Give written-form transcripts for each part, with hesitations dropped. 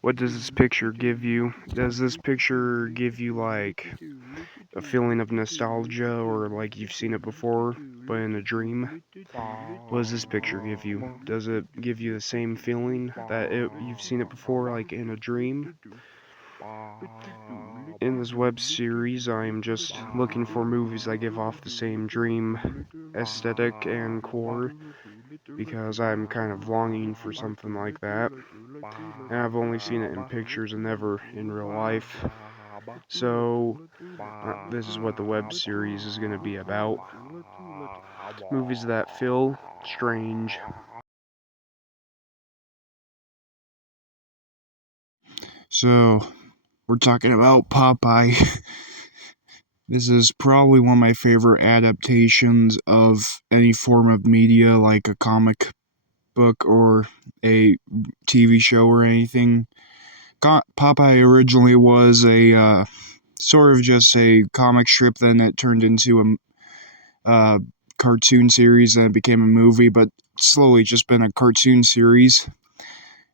What does this picture give you? Does this picture give you like a feeling of nostalgia or like you've seen it before but in a dream? What does this picture give you? Does it give you the same feeling that you've seen it before like in a dream? In this web series, I'm just looking for movies that give off the same dream aesthetic and core because I'm kind of longing for something like that. And I've only seen it in pictures and never in real life. So, this is what the web series is going to be about. Movies that feel strange. So, we're talking about Popeye. This is probably one of my favorite adaptations of any form of media, like a comic book or a TV show or anything. Popeye originally was a sort of just a comic strip, then it turned into a cartoon series, then it became a movie, but slowly just been a cartoon series.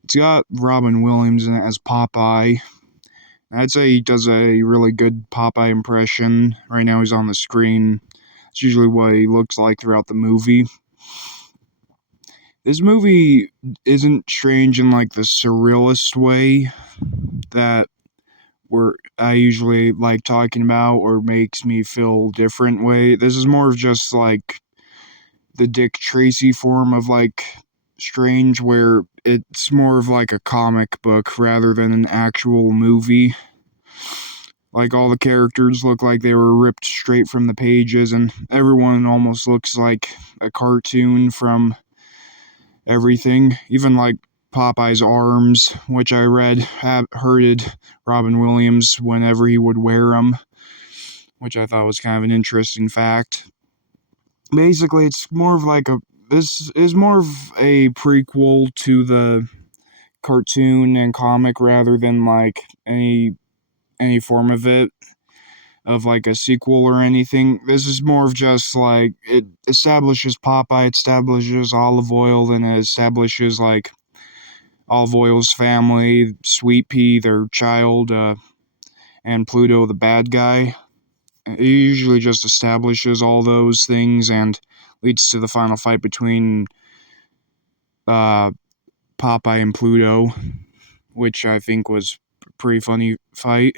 It's got Robin Williams in it as Popeye. I'd say he does a really good Popeye impression. Right now he's on the screen. It's usually what he looks like throughout the movie. This movie isn't strange in like the surrealist way that I usually like talking about or makes me feel different way. This is more of just like the Dick Tracy form of like strange, where it's more of like a comic book rather than an actual movie. Like all the characters look like they were ripped straight from the pages, and everyone almost looks like a cartoon from everything. Even like Popeye's arms, which I read hurted Robin Williams whenever he would wear them, which I thought was kind of an interesting fact. Basically, it's more of like a this is more of a prequel to the cartoon and comic rather than like any form of it of like a sequel or anything. This is more of just like it establishes Popeye, establishes Olive Oil, then it establishes like Olive Oil's family, Sweet Pea, their child, and Pluto, the bad guy. It usually just establishes all those things and leads to the final fight between uh, Popeye and Pluto, which I think was a pretty funny fight.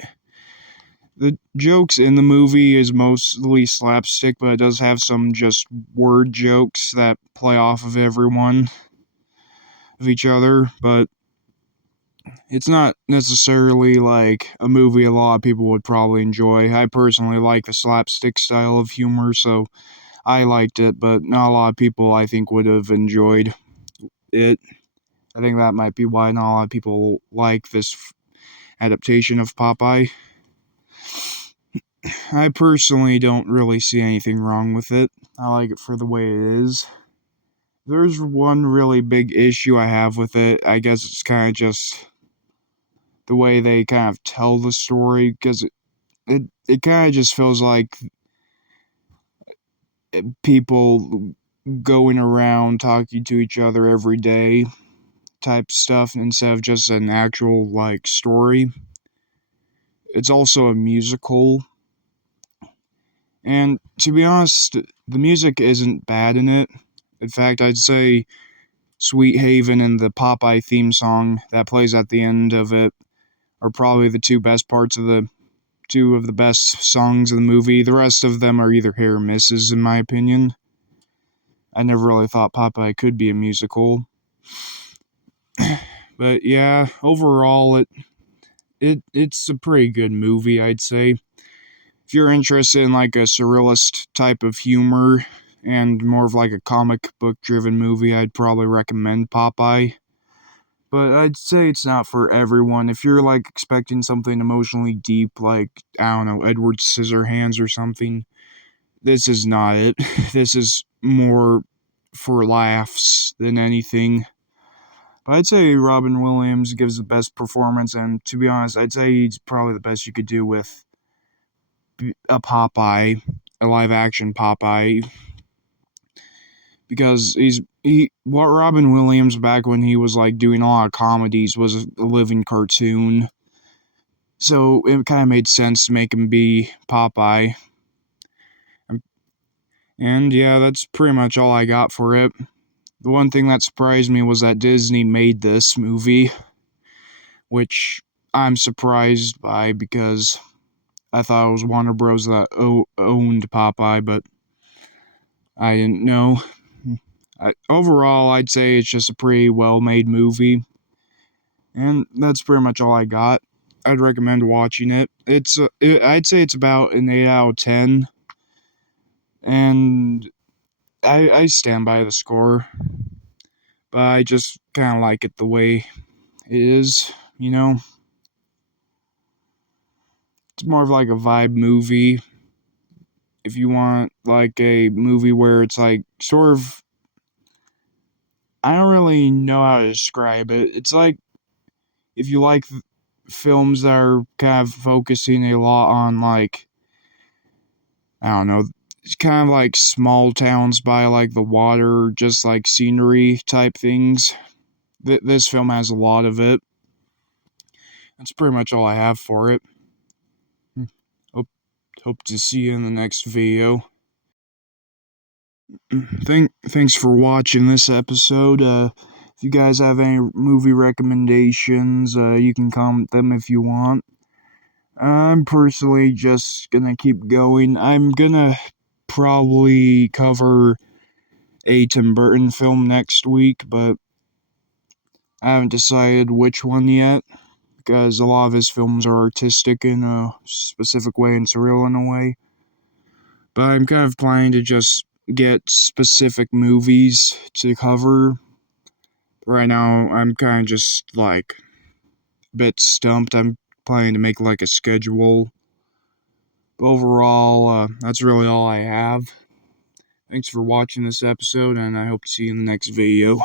The jokes in the movie is mostly slapstick, but it does have some just word jokes that play off of everyone, of each other, but it's not necessarily like a movie a lot of people would probably enjoy. I personally like the slapstick style of humor, so I liked it, but not a lot of people I think would have enjoyed it. I think that might be why not a lot of people like this adaptation of Popeye. I personally don't really see anything wrong with it. I like it for the way it is. There's one really big issue I have with it. I guess it's kind of just the way they kind of tell the story, because it kind of just feels like people going around talking to each other every day type stuff instead of just an actual like story. It's also a musical, and to be honest, the music isn't bad in it. In fact, I'd say Sweet Haven and the Popeye theme song that plays at the end of it are probably the two of the best songs of the movie. The rest of them are either hit or misses, in my opinion. I never really thought Popeye could be a musical. But yeah, overall it's a pretty good movie, I'd say. If you're interested in like a surrealist type of humor and more of like a comic book driven movie, I'd probably recommend Popeye. But I'd say it's not for everyone. If you're like expecting something emotionally deep, like I don't know, Edward Scissorhands or something, this is not it. This is more for laughs than anything. But I'd say Robin Williams gives the best performance, and to be honest, I'd say he's probably the best you could do with a Popeye, a live action Popeye, because he's what Robin Williams back when he was like doing a lot of comedies was a living cartoon. So it kind of made sense to make him be Popeye. And yeah, that's pretty much all I got for it. The one thing that surprised me was that Disney made this movie, which I'm surprised by because I thought it was Warner Bros. That owned Popeye, but I didn't know. Overall, I'd say it's just a pretty well made movie, and that's pretty much all I got. I'd recommend watching it. I'd say it's about an 8 out of 10, and I stand by the score, but I just kind of like it the way it is, you know? It's more of like a vibe movie. If you want like a movie where it's like sort of, I don't really know how to describe it. It's like if you like films that are kind of focusing a lot on like, I don't know, it's kind of like small towns by like the water, just like scenery type things. This film has a lot of it. That's pretty much all I have for it. Hope hope to see you in the next video. Thanks for watching this episode. If you guys have any movie recommendations, you can comment them if you want. I'm personally just gonna keep going. I'm gonna probably cover a Tim Burton film next week, but I haven't decided which one yet because a lot of his films are artistic in a specific way and surreal in a way. But I'm kind of planning to just get specific movies to cover. Right now, I'm kind of just like a bit stumped. I'm planning to make like a schedule. But overall, that's really all I have. Thanks for watching this episode, and I hope to see you in the next video.